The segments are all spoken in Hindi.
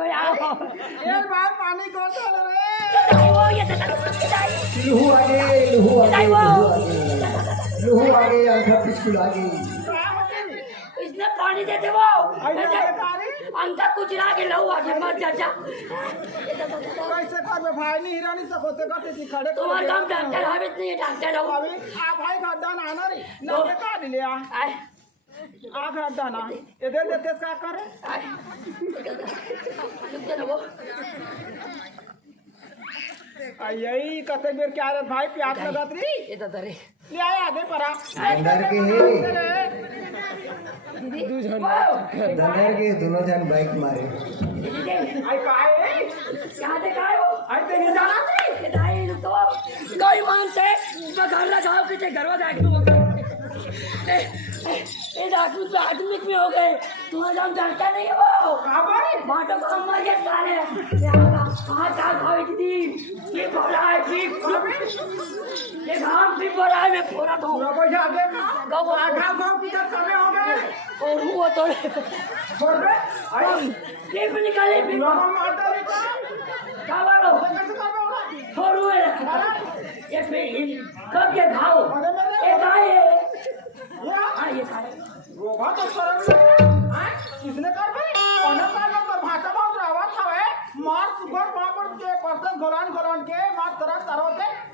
मैं आओ एक बार पानी को चल रे वो ये लुहु आगे लुहु आगे अंधा पिस्कुल आगे इसने पानी दे दे वो अंधा कुछ लागे लहू आगे मत जा कैसे कर में भाई नहीं हिरानी सकोते करते थी खड़े तुम्हारा काम डॉक्टर है नहीं डॉक्टर हो अभी आ भाई गड्ढा ना ना रे ना का लिया आ गड्ढा ना इधर देते क्या करे यही कते बेर क्या रे भाई प्यास लगत री ये तो रे ले आया आगे परा अंदर के दोनों जन बाइक मारे आई काहे क्या दिखाए हो आई ते नहीं जाना नहीं तो कोई मान से तो घर लगाओ कि घरवा जाए तू ये डॉक्टर तो आदमिक में हो गए तुम्हारा नाम जानता नहीं है वो कहां पर बाटो को मर गए साले हां चाल भाई दीदी ये बोला है ठीक ये घाम ठीक बोला है मैं पूरा तो पूरा कोई आगे गांव गांव की तरफ समय हो गए और वो तो छोड़ दे आई ये भी निकाले भी मामा मारता रे का वालो कैसे कर रहा छोड़ो ये पे कब के खाओ ये खाए ये खाए रोगा तो शर्म नहीं हां किसने कर भाई कोना कर तो भाषा बहुत रावत है मार सुगर पापड़ के पर्सन गोलान के मार तरह तरह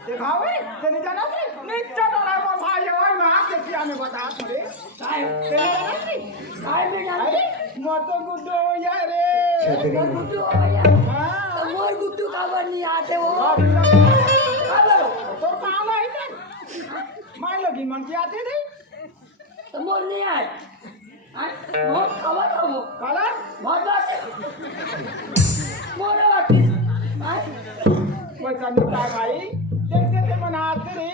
दिखावे ते नहीं जाना रे नीचे डरा मोर भाई और मैं आपसे क्या में बता थोड़े काय में जानते मत गुड्डो यार रे मोर गुड्डू आया तो मोर गुड्डू का नहीं आते वो तो काम है ना मान लगी मन की आते थे तो मोर नहीं आए बहुत खबर हो वो कलर बहुत बात है मोर वापस कोई करने का भाई देखते थे मनाते रे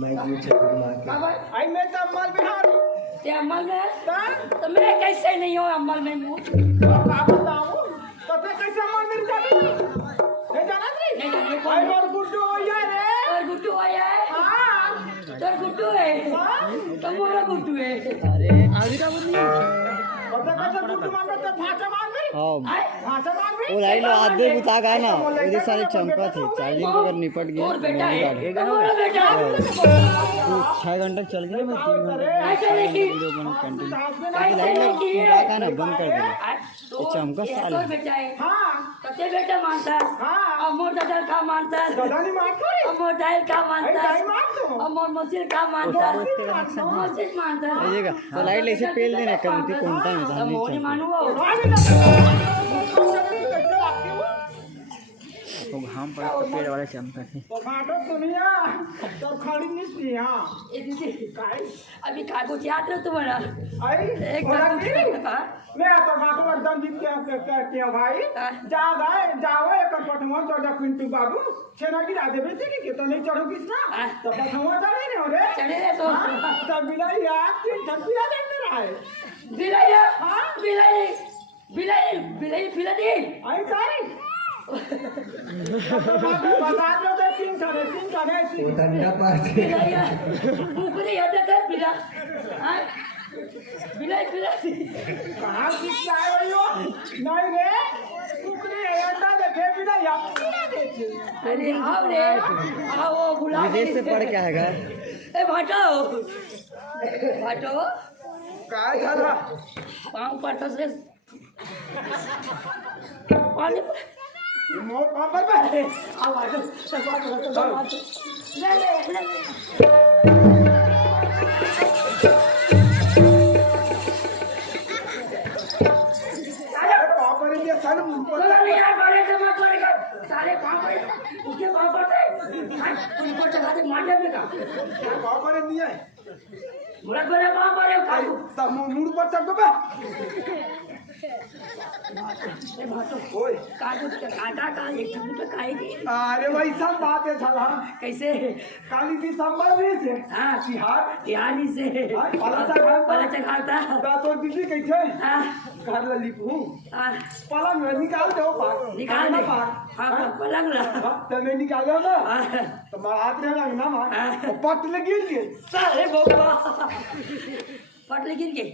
मैं ये चक्कर मार के खबर आई मैं तो अमल बिहार ते अमल में ता तो मैं कैसे नहीं हूँ अमल में मुँह का बताऊं तो ते कैसे अमल में जाने नहीं जाना रे नहीं जाने को आई मोर गुड्डू यार रे और गुड्डू आया है हां तो गुड्डू है तो मोरा गुड्डू है आगे का बोल नहीं पता कैसे गुड्डू मार तो भाषा मार दे हाँ भाषा मार दे वो लाइन लो आधे बुता गए ना इधर सारे चंपा थे चार्जिंग अगर निपट गया और बेटा है नहीं तो मोरा बेटा 6 घंटे चल गए मैं 3 घंटे ऐसे नहीं की वीडियो बना कंटिन्यू ऐसे लाइन नहीं लो की पूरा का ना बंद कर दिया तो चमका साले। तो बेटा है हां कते बेटा मानता है हां अमोर दादा का मानता है दादा नहीं मारता रे अमोर दाइल का मानता दाई है मार दो अमोर मस्जिद का मानता है मस्जिद मानता है आइएगा तो लाइट ऐसे पेल देना कमती कोणता में था मोरी मानू वो तो घाम पड़ा तो पेड़ वाले चमका थे तो बाटो सुनिया तो खड़ी नहीं हां ये दीदी काय अभी कागज याद रहे तुम्हारा आई एक बोला कागज कि मैं तो बाटो एकदम जीत के भाई जा गए जाओ एक पठवा चढ़ा पिंटू बाबू छेना की राधे बेटे की तो नहीं चढ़ो किसना तो पठवा चढ़े रे रे चढ़े रे तो तो बिलाई यार तीन ठपिया दे रहा है बिलाई हां बिलाई बिलाई बिलाई फिला दी आई सारी बता दो तो तीन साढ़े वो ठंडा पार थे बिलाई ऊपरी याद है बिला हां बिलाई फिला दी कहां किस आए हो नहीं रे कुकरी ऐसा देखे बिना याद देखे अरे आओ रे आओ बुला विदेश से पढ़ के आएगा ए भाटो भाटो काय झाला पाँव पड़ता से पानी मोर पापा पे आओ भाटो सब बात ले ले पापा रे ये सन नहीं यार बारे से मत पड़ेगा सारे पाँव पड़े उसके पाँव पड़ते ऊपर चढ़ा दे मार दे का पापा रे नहीं है मुरत बने पाँव पड़े काटू तब मुड़ पर चढ़ पे ओए काटू काटा का एक ठंड पे खाएगी अरे भाई सब बात है छला कैसे काली दिसंबर में से हाँ बिहार तिहारी से पला चखाता दा तो दीदी कैसे हाँ घर ला लिपू हाँ पलंग में निकाल दो पार निकाल दे हाँ पलंग ला तने निकालो ना हाँ तो मार हाथ में ना मार पट लगी के सारे बोबा पट गिर गई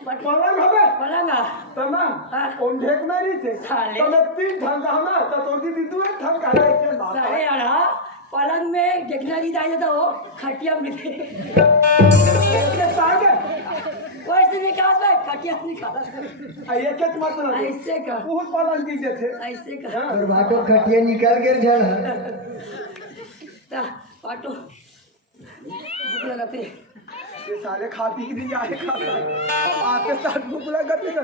पलंग हवे पलंग तमाम हाँ। ओम ढेक नहीं थे साले। तमे तीन ढंग का हमें तो तोती दी दू एक ढंग का है ऐसे बात सारे यारा पलंग में डिक्शनरी दाई जाता हो खटिया मिले के सागे वैसे निकाल भाई खटिया निकाल ये के मतलब ऐसे कर बहुत पलंग की जैसे ऐसे कर और बाटो खटिया निकाल के झड़ ता पाटो भूख लगाते ये साले खा पी के नहीं आए खा आते साथ भूख लगती है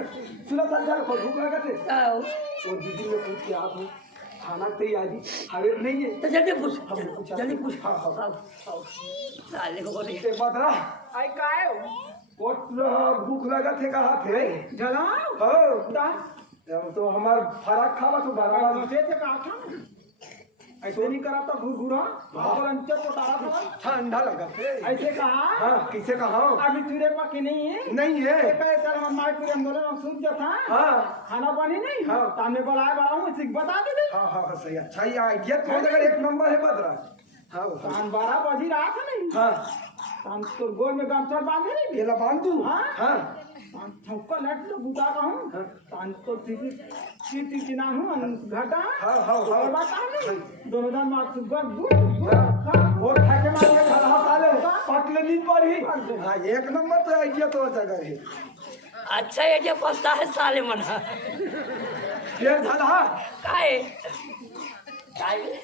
सुना संसार को भूख लगती है आओ और दीदी ने पूछ के आप हो खाना तैयारी हवे नहीं है तो जल्दी पूछ हम पूछा जल्दी पूछ हाँ हाँ आओ साले हो रही के बदरा आई काय वो भूख लगा थे कहा थे जलाओ हो दान तो हमार फराक खावा तो बराबर मुझे से कहा था ऐसे नहीं करा तो घुरघुरा और अंतर को तारा था ठंडा लगा थे ऐसे कहा हाँ किसे कहा अभी तुरे पकी नहीं है नहीं है कहे तर हम मार पूरे अंदर हम सूझ जाता हाँ खाना पानी नहीं हाँ। ताने बनाया बनाऊं इसी बता दे दे हाँ हाँ हाँ, सही अच्छा ये आइडिया तो अगर एक नंबर है बदरा हाँ कान 12 बजी रहा था नहीं हाँ कान तो गोल में गमछा बांधे नहीं ये बांधू हाँ। हाँ कान थौका लट तो बुता का हूं हाँ। कान तो तीती चिना हूं घटा हाँ हाँ और हाँ बात है दोनों दान मार सुगर गुड वो ठाके मार के खड़ा साले पटले नींद पर ही हाँ एक नंबर तो आइडिया तो जगह है अच्छा ये जो फंसता है साले मना फिर धला काहे काहे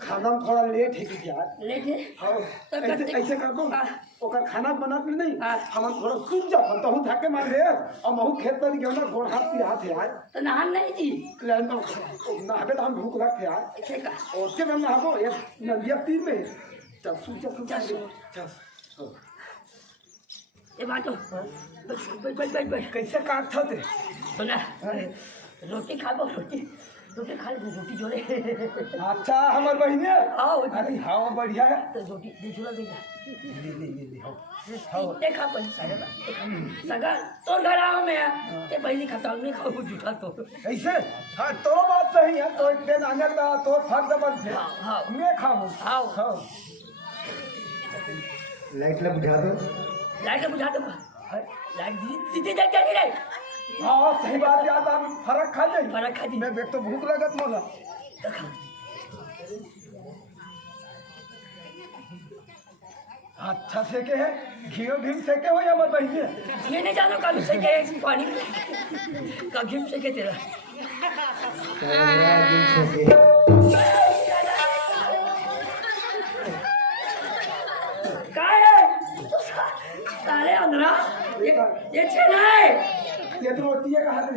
खाना में थोड़ा लेट है कि यार लेके हाँ तो ऐसे करते- ऐसे कर दो हाँ। ओकर खाना बनत में नहीं हाँ। हम थोड़ा सूझ जा हम तो हूं ठाके मार दे और महू खेत पर गयो ना गोड़ हाथ पी हाथ यार तो नहान नहीं जी प्लान तो नहाबे तो हम भूख लगते यार ऐसे का ओते में नहाबो एक नदिया तीर में चल सूझ जा चल ये बाटो बैठ बैठ बैठ बैठ कैसे काट थे सुना रोटी खा लो रोटी खा ले रोटी जोड़े अच्छा हमार बहिने आओ अरे हाँ बढ़िया है तो रोटी दूसरा देगा ले हाँ देखा पहले सारे सगा तो घर आओ मैं ते पहले खत्म नहीं खाओ झूठा तो ऐसे हाँ तो बात सही है तो एक दिन आने का तो फर्ज जबरदस्त है हाँ हाँ मैं खाऊं आओ हाँ लाइट ला बुझा दो लाइट बुझा दो लाइट दीदी जग जग रहे हाँ सही बात याद हम फर्क खा जाए फर्क खा जाई। मैं देख तो भूख लगत मोला अच्छा से के है घियो भीम से के हो या मत बहिने ये नहीं जानो कब से के पानी कब से के तेरा मेरा दिल से के सारे अंदरा ये छेना है ये तो रोटी है कहा तुम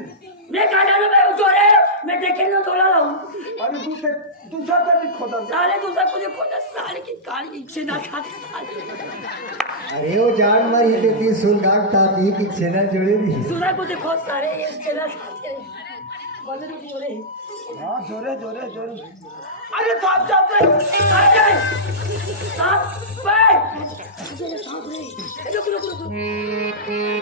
मैं कहा जानो मैं उतरे मैं देखे ना तोला लाऊं अरे दूसरा तक खोदा साले दूसरा कुछ खोदा साले की काली छेना खाते साले अरे वो जान मारी देती सुन गाट ताती कि छेना जोड़े दी दूसरा कुछ खोद सारे ये छेना खाते बंद नहीं हो रहे हाँ जोरे जोरे जोरे अरे साहब जाते साहब भाई साहब रे रुक रुक रुक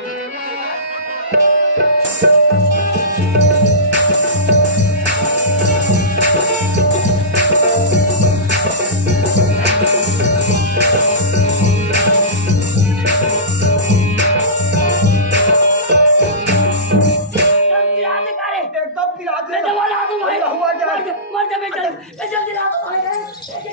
एकदम पिराज मैं दवा ला दूं भाई हुआ क्या मर जा बेटा मैं जल्दी ला दूं भाई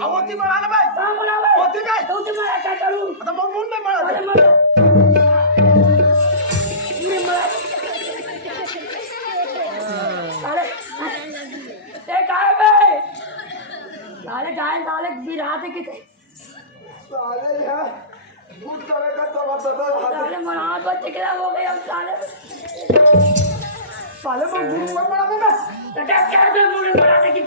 अवती बड़ा ना भाई होती भाई तो मुंड में बड़ा साले गाय साले बिराते की साले यार भूत करे का तो बता साले मना बच्चे क्या हो गए हम साले साले में गुरु में बड़ा ना तो क्या तो मुझे मराते की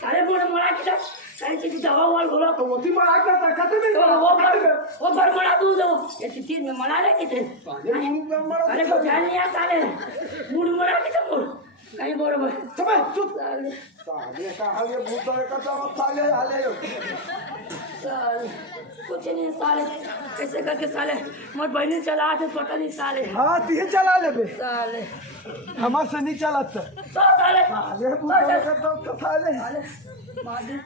साले मुझे मरा की सारे चीज दवा वाल बोला तो होती बड़ा का ताकत में वो पर मरा दूं दो ये तीन में मरा रहे थे साले मुंड में बड़ा अरे को ध्यान नहीं आता साले मुड़ मरा की तो कहीं बरोबर समय चुप साले साले का हाल ये भूत करे का तो साले हाले साले कुछ नहीं साले कैसे करके साले मोर बहनी चला थे पता नहीं साले हाँ तुहे चला लेबे साले हमार से नहीं चलत साले अरे बुढ़ा का तो साले साले मार दे